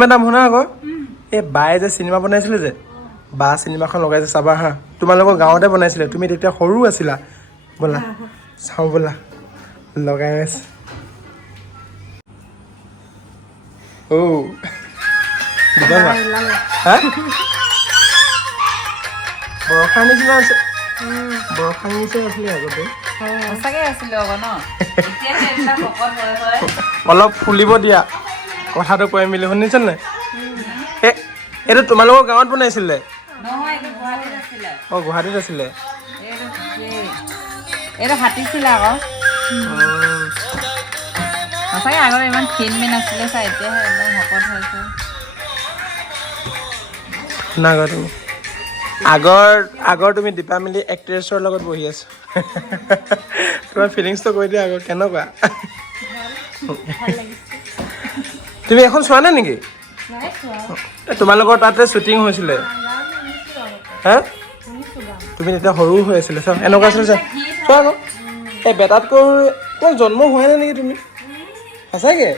madam শুনা আকৌ এই বায়ে যে চিনেমা বনাইছিলে যে বা চিনেমাখন লগাইছে চাবা হা তোমালোকৰ গাঁৱতে বনাইছিলে তুমি তেতিয়া সৰু আছিলা ব'লা চাওঁ ব'লা লগাই আছে হা বৰষাৰ নিচিনা আছে বৰষাৰ নিচিনা আছিলে আগতে সঁচাকে আছিলো আকৌ ন এতিয়াহে এইবিলাক ভকত হয় অলপ ফুলিব দিয়া কথাটো কৈ মেলি শুনিছে নাই এইটো তোমালোকৰ গাঁৱত বনাইছিলে নহয় এইটো গুৱাহাটীত আছিলে অঁ গুৱাহাটীত আছিলে এইটো হাতিছিলে আকৌ সঁচাকে আগতে ইমান ক্ষীণ আছিলে চাই এতিয়াহে একদম শকত হৈছে শুনা আকৌ তুমি আগৰ তুমি দীপা মিলি এক্ট্ৰেছৰ লগত বহি আছো তোমাৰ ফিলিংছটো কৈ দিয়া আগৰ কেনেকুৱা তুমি এখন চোৱা নাই নেকি তোমালোকৰ তাতে শ্বুটিং হৈছিলে হা তুমি তেতিয়া সৰু হৈ আছিলে চোৱা এনেকুৱা আছিলে চোৱা চোৱা আকৌ এই বেটাতকৈ তোমাৰ জন্ম হোৱাই নাই নেকি তুমি সঁচাকে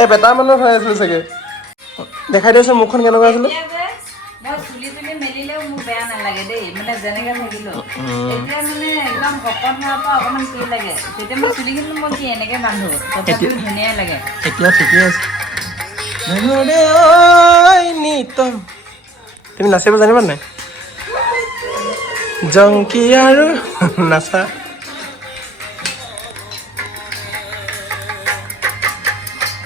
এই বেটাৰ মানত হৈ আছিলে চাগে দেখাই দিয়াচোন মুখখন কেনেকুৱা আছিলে মই চুলি তুলি মেলিলেও মোৰ বেয়া নালাগে দেই মানে যেনেকে থাকিলো এতিয়া মানে একদম শকত হোৱাৰ পৰা অকণমান কি লাগে তেতিয়া মই চুলিখিনি মই কি এনেকে বান্ধো তথাপিও ধুনীয়াই লাগে এতিয়া ঠিকে আছে তুমি নাচিব জানিবা নাই জংকি আৰু নাচা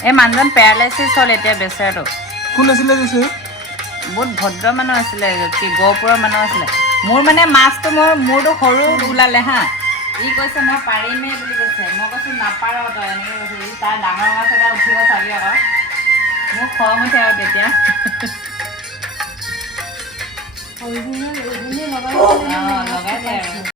এই মানুহজন পেৰালাইচিছ হ'ল এতিয়া বেচেৰাটো কোন আছিলে কৈছে বহুত ভদ্ৰ মানুহ আছিলে কি গহপুৰৰ মানুহ আছিলে মোৰ মানে মাছটো মোৰতো সৰু ওলালে হা ই কৈছে মই পাৰিমেই বুলি কৈছে মই কৈছোঁ নাপাৰ তই এনেকৈ কৈছে ই তাৰ ডাঙৰ মাছ এটা উঠিব চাবি আকৌ মোৰ খং উঠে আৰু তেতিয়া লগাই দে আৰু